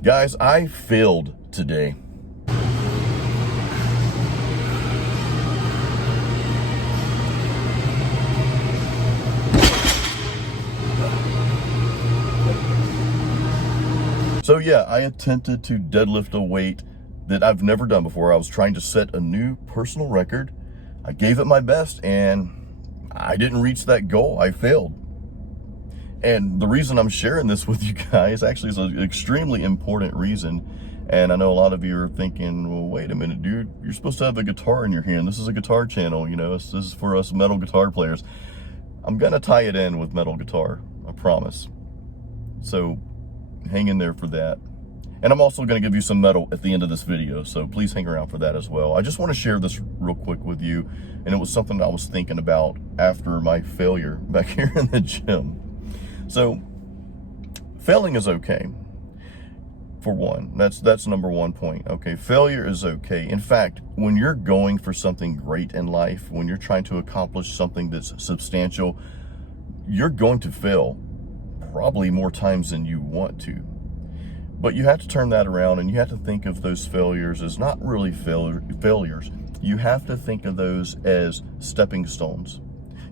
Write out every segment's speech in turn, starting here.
Guys, I failed today. So yeah, I attempted to deadlift a weight that I've never done before. I was trying to set a new personal record. I gave it my best and I didn't reach that goal. I failed. And the reason I'm sharing this with you guys actually is an extremely important reason. And I know a lot of you are thinking, well, wait a minute, dude, you're supposed to have a guitar in your hand. This is a guitar channel, you know, this is for us metal guitar players. I'm gonna tie it in with metal guitar, I promise. So hang in there for that. And I'm also gonna give you some metal at the end of this video, so please hang around for that as well. I just wanna share this real quick with you, and it was something I was thinking about after my failure back here in the gym. So failing is okay. For one, that's number one point. Okay, failure is okay. In fact, when you're going for something great in life, when you're trying to accomplish something that's substantial, you're going to fail probably more times than you want to. But you have to turn that around and you have to think of those failures as not really failures. You have to think of those as stepping stones.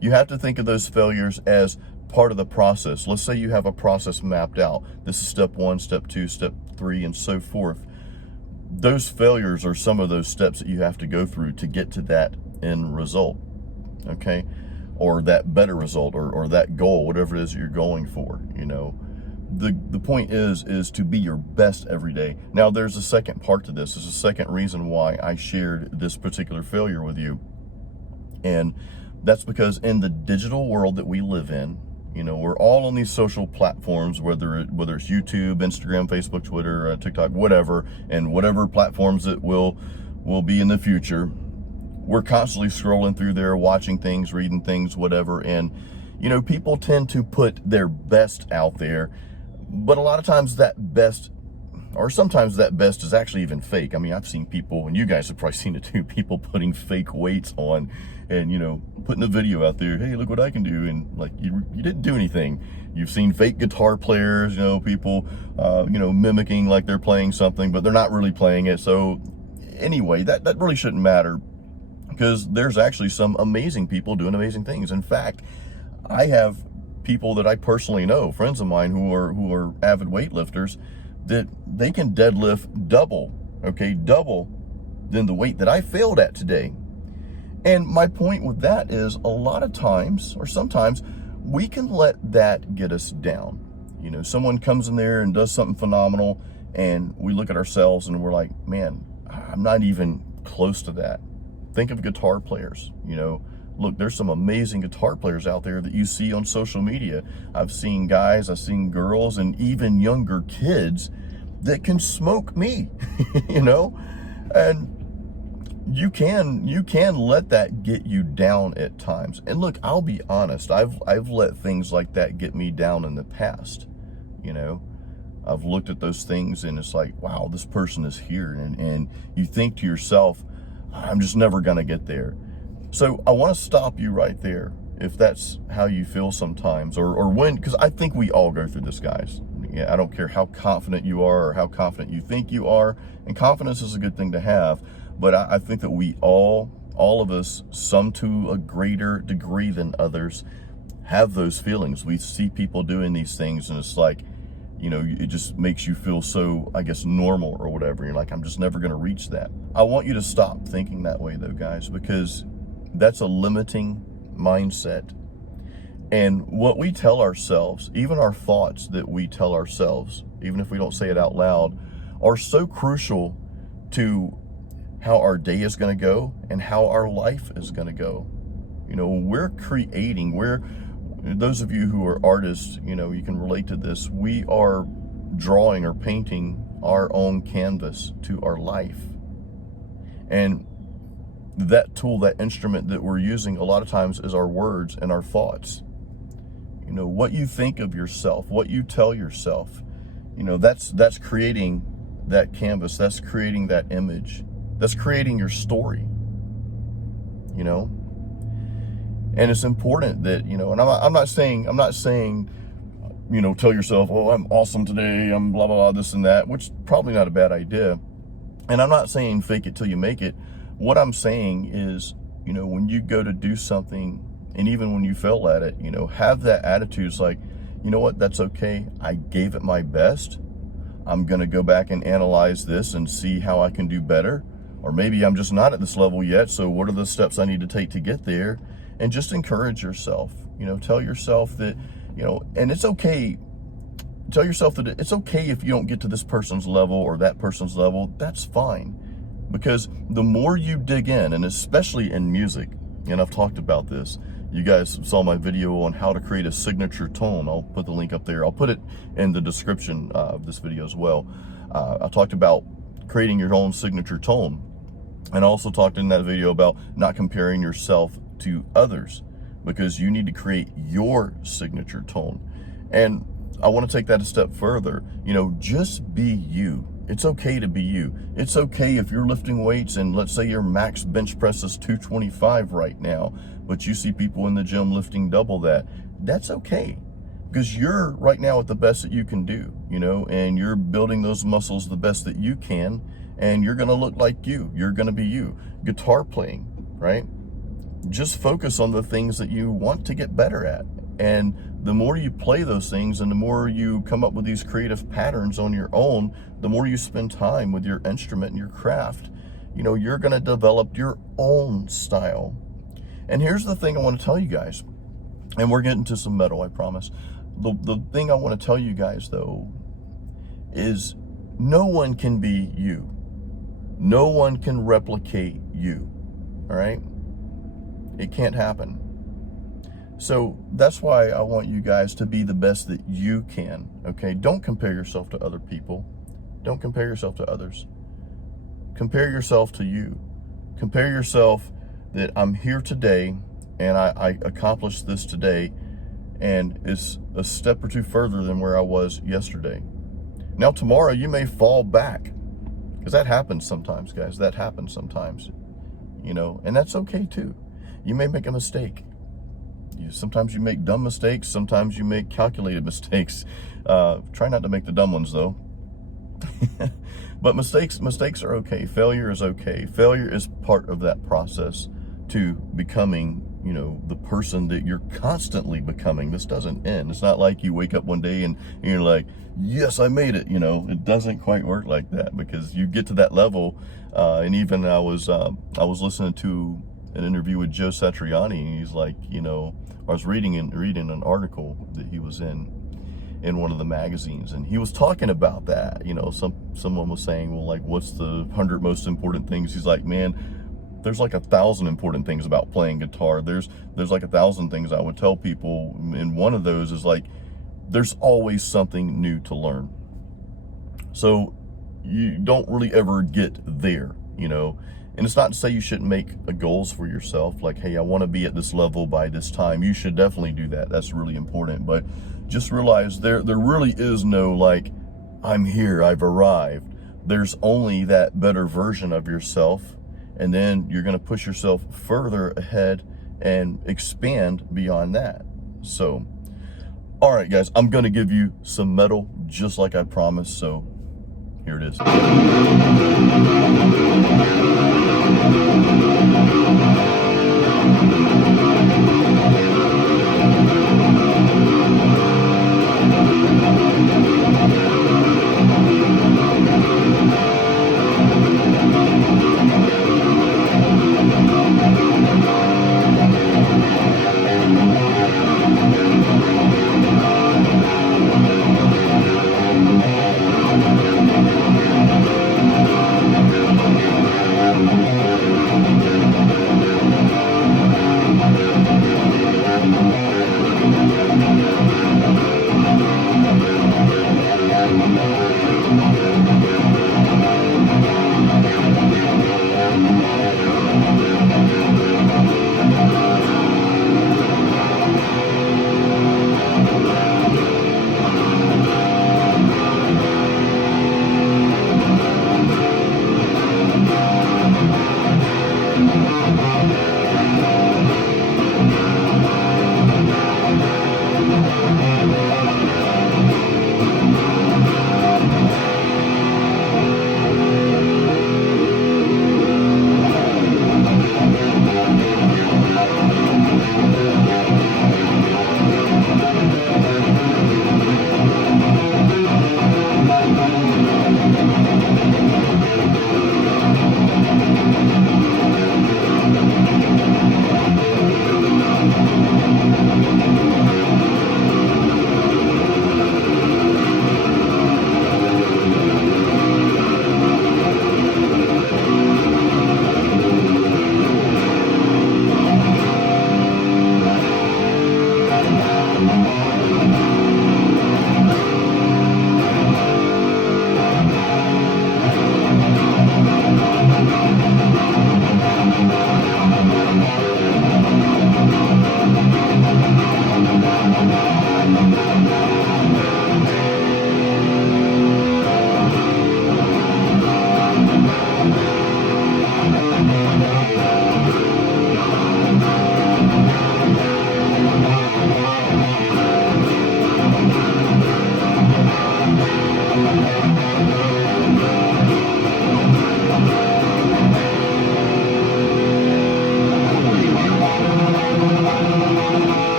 You have to think of those failures as part of the process. Let's say you have a process mapped out. This is step 1, step 2, step 3, and so forth. Those failures are some of those steps that you have to go through to get to that end result, okay? Or that better result, or that goal, whatever it is that you're going for, you know. The point is to be your best every day. Now, there's a second part to this. There's a second reason why I shared this particular failure with you. And that's because in the digital world that we live in, you know, we're all on these social platforms, whether it's YouTube, Instagram, Facebook, Twitter, TikTok, whatever, and whatever platforms that will be in the future. We're constantly scrolling through there, watching things, reading things, whatever. And, you know, people tend to put their best out there, but a lot of times that best, or sometimes that best is actually even fake. I mean, I've seen people, and you guys have probably seen it too, people putting fake weights on and, you know, putting a video out there, hey, look what I can do. And like, you didn't do anything. You've seen fake guitar players, you know, people, you know, mimicking like they're playing something, but they're not really playing it. So anyway, that really shouldn't matter, because there's actually some amazing people doing amazing things. In fact, I have people that I personally know, friends of mine who are avid weightlifters, that they can deadlift double than the weight that I failed at today. And my point with that is, a lot of times, or sometimes, we can let that get us down. You know, someone comes in there and does something phenomenal, and we look at ourselves and we're like, man, I'm not even close to that. Think of guitar players, you know. Look, there's some amazing guitar players out there that you see on social media. I've seen guys, I've seen girls, and even younger kids that can smoke me, you know? And you can let that get you down at times. And look, I'll be honest, I've let things like that get me down in the past, you know? I've looked at those things and it's like, wow, this person is here. And you think to yourself, I'm just never gonna get there. So I want to stop you right there if that's how you feel sometimes, or when, because I think we all go through this, guys. Yeah, I don't care how confident you are or how confident you think you are, and confidence is a good thing to have, but I think that we all of us, some to a greater degree than others, have those feelings. We see people doing these things and it's like, you know, it just makes you feel so, I guess, normal or whatever. You're like, I'm just never going to reach that. I want you to stop thinking that way though, guys, because that's a limiting mindset. And what we tell ourselves, even our thoughts that we tell ourselves, even if we don't say it out loud, are so crucial to how our day is going to go and how our life is going to go. You know, those of you who are artists, you know, you can relate to this. We are drawing or painting our own canvas to our life. And that tool, that instrument that we're using a lot of times is our words and our thoughts. You know, what you think of yourself, what you tell yourself, you know, that's creating that canvas, that's creating that image, that's creating your story, you know. And it's important that, you know, and I'm not saying tell yourself, oh, I'm awesome today, I'm blah, blah, blah, this and that, which is probably not a bad idea. And I'm not saying fake it till you make it. What I'm saying is, when you go to do something, and even when you fail at it, have that attitude. It's like, you know what, that's okay. I gave it my best. I'm going to go back and analyze this and see how I can do better. Or maybe I'm just not at this level yet. So what are the steps I need to take to get there? And just encourage yourself, tell yourself that, and it's okay. Tell yourself that it's okay if you don't get to this person's level or that person's level. That's fine. Because the more you dig in, and especially in music, and I've talked about this, you guys saw my video on how to create a signature tone. I'll put the link up there. I'll put it in the description of this video as well. I talked about creating your own signature tone. And I also talked in that video about not comparing yourself to others, because you need to create your signature tone. And I want to take that a step further. Just be you. It's okay to be you. It's okay if you're lifting weights and let's say your max bench press is 225 right now, but you see people in the gym lifting double that. That's okay, because you're right now at the best that you can do, and you're building those muscles the best that you can, and you're going to look like you. You're going to be you. Guitar playing, right? Just focus on the things that you want to get better at. And the more you play those things and the more you come up with these creative patterns on your own, the more you spend time with your instrument and your craft, you're going to develop your own style. And here's the thing I want to tell you guys, and we're getting to some metal, I promise. The thing I want to tell you guys, though, is no one can be you. No one can replicate you, all right? It can't happen. So that's why I want you guys to be the best that you can, okay? Don't compare yourself to other people. Don't compare yourself to others. Compare yourself to you. Compare yourself that I'm here today and I accomplished this today, and it's a step or two further than where I was yesterday. Now tomorrow you may fall back, because that happens sometimes, guys. That happens sometimes, and that's okay too. You may make a mistake. Sometimes you make dumb mistakes. Sometimes you make calculated mistakes. Try not to make the dumb ones, though. But mistakes are okay. Failure is okay. Failure is part of that process to becoming, the person that you're constantly becoming. This doesn't end. It's not like you wake up one day and you're like, yes, I made it. It doesn't quite work like that, because you get to that level. And even I was listening to an interview with Joe Satriani, and he's like, I was reading an article that he was in one of the magazines, and he was talking about that. Someone was saying, well, like, what's the 100 most important things? He's like, man, there's like 1,000 important things about playing guitar. There's like 1,000 things I would tell people, and one of those is like, there's always something new to learn. So you don't really ever get there, And it's not to say you shouldn't make goals for yourself, like, hey, I want to be at this level by this time. You should definitely do that. That's really important. But just realize there really is no, like, I'm here, I've arrived. There's only that better version of yourself. And then you're going to push yourself further ahead and expand beyond that. So, all right, guys, I'm going to give you some metal just like I promised. So here it is.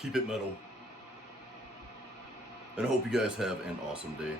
Keep it metal. And I hope you guys have an awesome day.